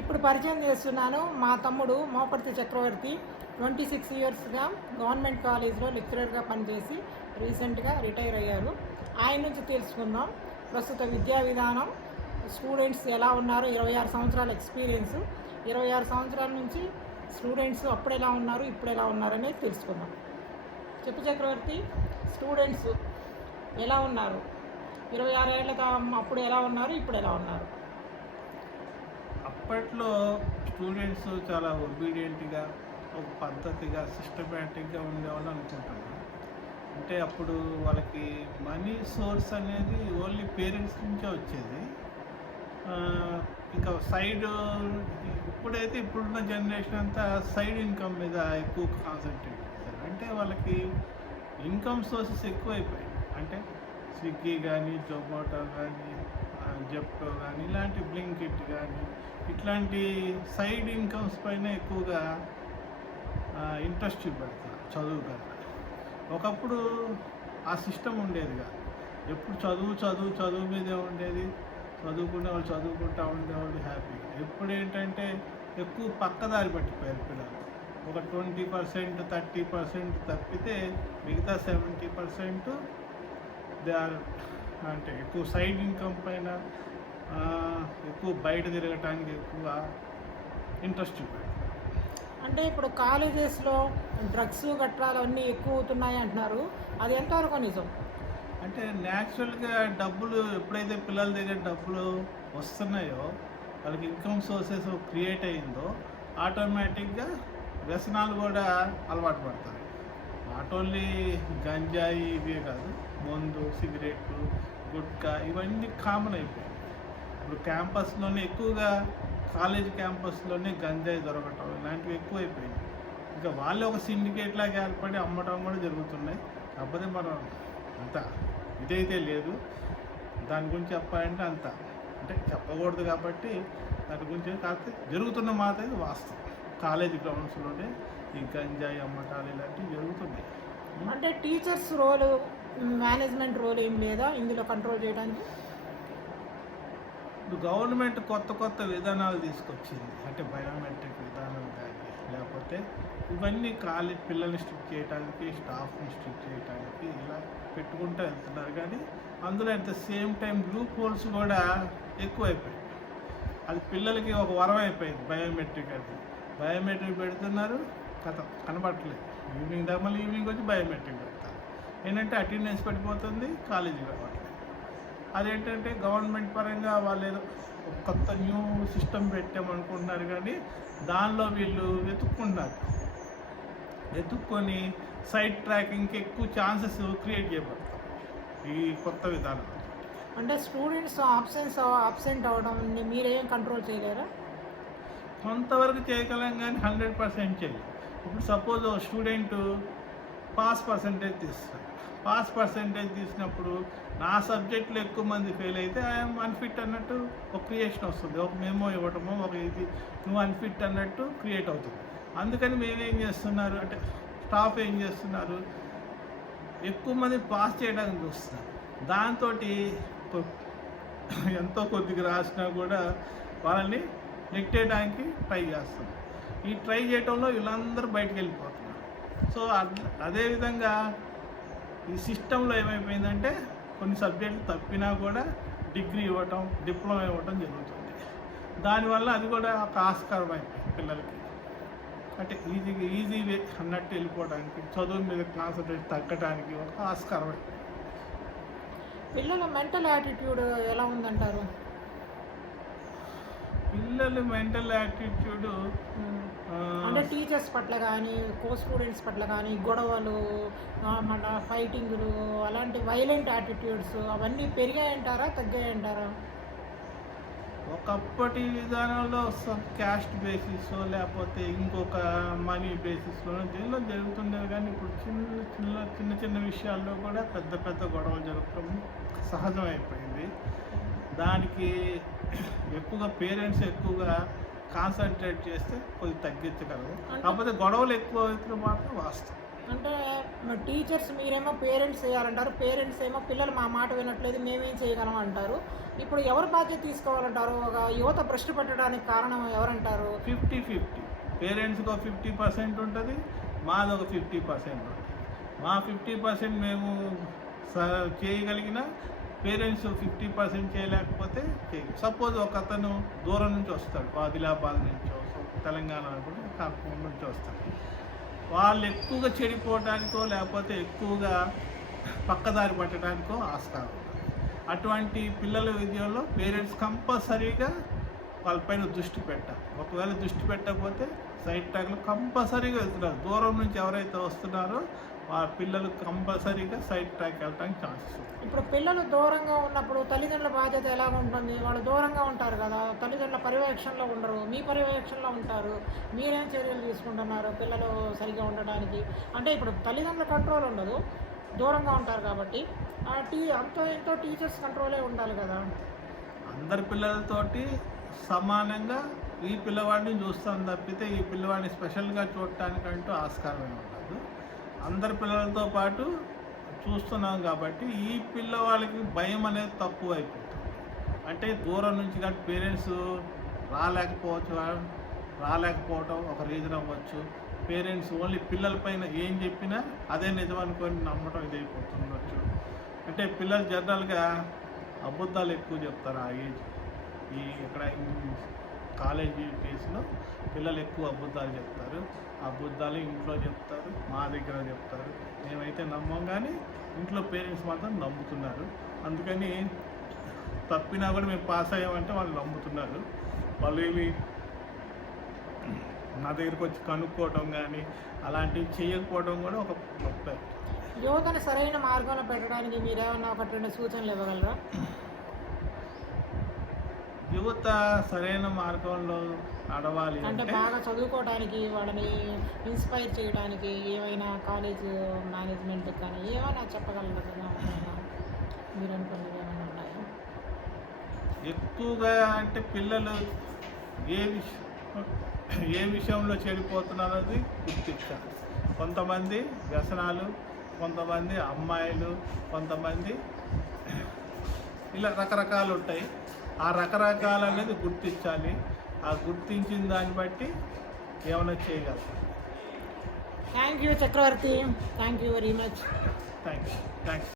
ఇప్పుడు పరిచయం చేస్తున్నాను. మా తమ్ముడు మోపర్తి చక్రవర్తి 26 ఇయర్స్‌గా గవర్నమెంట్ కాలేజ్‌లో లెక్చరర్‌గా పనిచేసి రీసెంట్‌గా రిటైర్ అయ్యారు. ఆయన నుంచి తెలుసుకుందాం. ప్రస్తుత విద్యా విధానం, స్టూడెంట్స్ ఎలా ఉన్నారు, 26 సంవత్సరాల ఎక్స్పీరియన్స్, 26 సంవత్సరాల నుంచి స్టూడెంట్స్ అప్పుడు ఎలా ఉన్నారు, ఇప్పుడు ఎలా ఉన్నారనేది తెలుసుకుందాం. చెప్పు చక్రవర్తి, స్టూడెంట్స్ ఎలా ఉన్నారు? 26 ఏళ్ళ అప్పుడు ఎలా ఉన్నారు, ఇప్పుడు ఎలా ఉన్నారు? అప్పట్లో స్టూడెంట్స్ చాలా ఒబీడియంట్గా, ఒక పద్ధతిగా, సిస్టమేటిక్గా ఉండేవాళ్ళు అనుకుంటున్నాను. అంటే అప్పుడు వాళ్ళకి మనీ సోర్స్ అనేది ఓన్లీ పేరెంట్స్ నుంచే వచ్చేది. ఇంకా ఇప్పుడున్న జనరేషన్ అంతా సైడ్ ఇన్కమ్ మీద ఎక్కువ కాన్సన్ట్రేట్ చేశారు. అంటే వాళ్ళకి ఇన్కమ్ సోర్సెస్ ఎక్కువైపోయాయి. అంటే స్విగ్గీ కానీ, జొమాటో కానీ, జెప్టో కానీ, ఇలాంటి బ్లింకిట్ కానీ, ఇట్లాంటి సైడ్ ఇన్కమ్స్ పైన ఎక్కువగా ఇంట్రెస్ట్ చూపెడతారు చదువు కన్నా. ఒకప్పుడు ఆ సిస్టమ్ ఉండేది కాదు. ఎప్పుడు చదువు మీదే ఉండేది. చదువుకునే వాళ్ళు చదువుకుంటూ ఉండేవాళ్ళు హ్యాపీగా. ఎప్పుడు ఏంటంటే ఎక్కువ పక్కదారి పట్టిపోయారు పిల్లలు. ఒక 20%, 30% తప్పితే మిగతా 70% దే ఆర్ అంటే ఎక్కువ సైడ్ ఇన్కమ్ పైన, ఎక్కువ బయట తిరగటానికి ఎక్కువ ఇంట్రెస్ట్ చూపాడు. అంటే ఇప్పుడు కాలేజెస్లో డ్రగ్స్ గట్రాలు అన్నీ ఎక్కువ అవుతున్నాయి అంటున్నారు. అది ఎంతవరకు నిజం? అంటే న్యాచురల్గా డబ్బులు ఎప్పుడైతే పిల్లల దగ్గర డబ్బులు వస్తున్నాయో, వాళ్ళకి ఇన్కమ్ సోర్సెస్ క్రియేట్ అయ్యిందో, ఆటోమేటిక్గా వ్యసనాలు కూడా అలవాటు పడతారు. నాట్ ఓన్లీ గంజాయి ఇవే కాదు, మందు, సిగరెట్లు, గుట్కా ఇవన్నీ కామన్ అయిపోయాయి. ఇప్పుడు క్యాంపస్లోనే ఎక్కువగా, కాలేజ్ క్యాంపస్లోనే గంజాయి దొరకటం ఇలాంటివి ఎక్కువైపోయింది. ఇంకా వాళ్ళే ఒక సిండికేట్ లాగా ఏర్పడి అమ్మటం కూడా జరుగుతున్నాయి. కాకపోతే మనం అంత ఇదైతే లేదు. దాని గురించి చెప్పాలంటే అంత అంటే చెప్పకూడదు కాబట్టి దాని గురించి కాకపోతే జరుగుతున్న మాట అయితే వాస్తవం. కాలేజ్ గ్రౌండ్స్లోనే ఈ గంజాయి అమ్మటాలు ఇలాంటివి జరుగుతున్నాయి. అంటే టీచర్స్ రోలు, మేనేజ్మెంట్ రోల్ ఏం లేదా ఇందులో కంట్రోల్ చేయడానికి? ఇప్పుడు గవర్నమెంట్ కొత్త విధానాలు తీసుకొచ్చింది. అంటే బయోమెట్రిక్ విధానం కానీ, లేకపోతే ఇవన్నీ పిల్లల్ని స్ట్రిక్ట్ చేయడానికి, స్టాఫ్ని స్ట్రిక్ట్ చేయడానికి ఇలా పెట్టుకుంటూ వెళ్తున్నారు. కానీ అందులో at the same time loop holes కూడా ఎక్కువైపోయాయి. అది పిల్లలకి ఒక వరం అయిపోయింది బయోమెట్రిక్. అది బయోమెట్రిక్ పెడుతున్నారు, కనబడట్లేదు. ఈవినింగ్ దాకా మళ్ళీ ఈవినింగ్ వచ్చి బయోమెట్రిక్ పెడతారు. ఏంటంటే అటెండెన్స్ పడిపోతుంది, కాలేజీకి రావట్లేదు. అదేంటంటే గవర్నమెంట్ పరంగా వాళ్ళు ఏదో కొత్త న్యూ సిస్టమ్ పెట్టామనుకుంటున్నారు. కానీ దానిలో వీళ్ళు వెతుక్కొని సైడ్ ట్రాకింగ్కి ఎక్కువ ఛాన్సెస్ క్రియేట్ చేయబడతారు ఈ కొత్త విధానం. అంటే స్టూడెంట్స్ అబ్సెంట్ అవ్వడం మీరేం కంట్రోల్ చేయలేరా? కొంతవరకు చేయగలం కానీ 100% చేయలేం. ఇప్పుడు సపోజ్ స్టూడెంట్ పాస్ పర్సంటేజ్ తీసినప్పుడు నా సబ్జెక్టులో ఎక్కువ మంది ఫెయిల్ అయితే ఐఎమ్ అన్ఫిట్ అన్నట్టు ఒక క్రియేషన్ వస్తుంది. ఒక మెమో ఇవ్వటమో, ఒక ఇది నువ్వు అన్ఫిట్ అన్నట్టు క్రియేట్ అవుతుంది. అందుకని మేమేం చేస్తున్నారు అంటే స్టాఫ్ ఏం చేస్తున్నారు, ఎక్కువ మంది పాస్ చేయడానికి చూస్తున్నారు. దాంతో ఎంతో కొద్దిగా రాసినా కూడా వాళ్ళని నెట్టేయడానికి ట్రై చేస్తున్నారు. ఈ ట్రై చేయడంలో వీళ్ళందరూ బయటకు వెళ్ళిపోతున్నారు. సో అదేవిధంగా ఈ సిస్టంలో ఏమైపోయిందంటే కొన్ని సబ్జెక్టులు తప్పినా కూడా డిగ్రీ ఇవ్వటం, డిప్లొమా ఇవ్వటం జరుగుతుంది. దానివల్ల అది కూడా ఒక ఆస్కారం అయిపోయింది పిల్లలకి. అంటే ఈజీ వే అన్నట్టు వెళ్ళిపోవడానికి, చదువు మీద కాన్సన్ట్రేట్ తగ్గడానికి ఒక ఆస్కారం అయిపోయింది. పిల్లల మెంటల్ యాటిట్యూడ్ ఎలా ఉందంటారు? పిల్లల మెంటల్ యాటిట్యూడ్ అంటే టీచర్స్ పట్ల కానీ, కో స్టూడెంట్స్ పట్ల కానీ గొడవలు, మన ఫైటింగ్లు, అలాంటి వైలెంట్ యాటిట్యూడ్స్ అవన్నీ పెరిగాయంటారా, తగ్గాయంటారా? ఒకప్పటి విధానంలో క్యాస్ట్ బేసిస్లో లేకపోతే ఇంకొక మనీ బేసిస్లో దీనిలో జరుగుతుండేది. కానీ ఇప్పుడు చిన్న విషయాల్లో కూడా పెద్ద గొడవలు జరగడం సహజం అయిపోయింది. దానికి ఎక్కువగా పేరెంట్స్ ఎక్కువగా కాన్సన్ట్రేట్ చేస్తే కొద్దిగా తగ్గించగలరు. కాకపోతే గొడవలు ఎక్కువ అయితే మాత్రం వాస్తవం. అంటే టీచర్స్ మీరేమో పేరెంట్స్ చేయాలంటారు, పేరెంట్స్ ఏమో పిల్లలు మా మాట వినట్లేదు మేమేం చేయగలం అంటారు. ఇప్పుడు ఎవరు బాధ్యత తీసుకోవాలంటారు? ఒక యువత భ్రష్టు పట్టడానికి కారణం ఎవరంటారు? 50-50. పేరెంట్స్కి ఒక 50% ఉంటుంది, మాది ఒక 50% ఉంటుంది. మా 50% మేము చేయగలిగిన, పేరెంట్స్ 50% చేయలేకపోతే సపోజ్ ఒక అతను దూరం నుంచి వస్తాడు, ఆదిలాబాద్ నుంచో తెలంగాణ కాకుండా నుంచి వస్తాడు, వాళ్ళు ఎక్కువగా చెడిపోవడానికో లేకపోతే ఎక్కువగా పక్కదారి పట్టడానికో ఆస్కారం ఉంది. అటువంటి పిల్లల విద్యలో పేరెంట్స్ కంపల్సరీగా వాళ్ళపైన దృష్టి పెట్టాలి. ఒకవేళ దృష్టి పెట్టకపోతే సైడ్ ట్రాక్లో కంపల్సరీగా వెళ్తున్నారు. దూరం నుంచి ఎవరైతే వస్తున్నారో వాళ్ళ పిల్లలు కంపల్సరీగా సైడ్ ట్రాక్ వెళ్ళడానికి ఛాన్సెస్ ఉంది. ఇప్పుడు పిల్లలు దూరంగా ఉన్నప్పుడు తల్లిదండ్రుల బాధ్యత ఎలాగ ఉంటుంది? వాళ్ళు దూరంగా ఉంటారు కదా, తల్లిదండ్రుల పర్యవేక్షణలో ఉండరు, మీ పర్యవేక్షణలో ఉంటారు. మీరేం చర్యలు తీసుకుంటున్నారు పిల్లలు సరిగా ఉండడానికి? అంటే ఇప్పుడు తల్లిదండ్రుల కంట్రోల్ ఉండదు, దూరంగా ఉంటారు కాబట్టి అంతో ఎంతో టీచర్స్ కంట్రోలే ఉండాలి కదా. అందరి పిల్లలతోటి సమానంగా ఈ పిల్లవాడిని చూస్తాం తప్పితే ఈ పిల్లవాడిని స్పెషల్గా చూడటానికంటూ ఆస్కారం ఉండదు. అందరి పిల్లలతో పాటు చూస్తున్నాం కాబట్టి ఈ పిల్లవాళ్ళకి భయం అనేది తక్కువ అయిపోతుంది. అంటే దూరం నుంచి కానీ పేరెంట్స్ రాలేకపోవటం ఒక రీజన్ అవ్వచ్చు. పేరెంట్స్ ఓన్లీ పిల్లలపైన ఏం చెప్పినా అదే నిజం అనుకొని నమ్మటం ఇది అయిపోతుండొచ్చు. అంటే పిల్లలు జనరల్గా అబద్ధాలు ఎక్కువ చెప్తారు ఆ ఏజ్. ఇక్కడ కాలేజీ డేస్లో పిల్లలు ఎక్కువ అబద్ధాలు చెప్తారు. అబద్ధాలు ఇంట్లో చెప్తారు, మా దగ్గర చెప్తారు. మేమైతే నమ్మం, కానీ ఇంట్లో పేరెంట్స్ మాత్రం నమ్ముతున్నారు. అందుకని తప్పినా కూడా మేము పాస్ అయ్యామంటే వాళ్ళు నమ్ముతున్నారు. వాళ్ళు ఏమి నా దగ్గరికి వచ్చి కనుక్కోవడం కానీ అలాంటివి చేయకపోవడం కూడా ఒక గొప్ప. యువతను సరైన మార్గంలో పెట్టడానికి మీరేమన్నా ఒకటి రెండు సూచనలు ఇవ్వగలరా? యువత సరైన మార్గంలో నడవాలి అంటే బాగా చదువుకోవడానికి, వాళ్ళని ఇన్స్పైర్ చేయడానికి ఏమైనా కాలేజ్ మేనేజ్మెంట్ కానీ ఏమైనా చెప్పగలరు కదా? మీరు అనుకున్నది ఏమైనా ఉన్నాయా? ఎక్కువగా అంటే పిల్లలు ఏ విషయంలో చెడిపోతున్నారది గుర్తించాలి. కొంతమంది వ్యసనాలు, కొంతమంది అమ్మాయిలు, కొంతమంది ఇలా రకరకాలు ఉంటాయి. ఆ రకరకాలు అనేది గుర్తించాలి. ఆ గుర్తించిన దాన్ని బట్టి ఏమైనా చేయగలం. Thank you Chakravarthy, thank you very much. Thanks.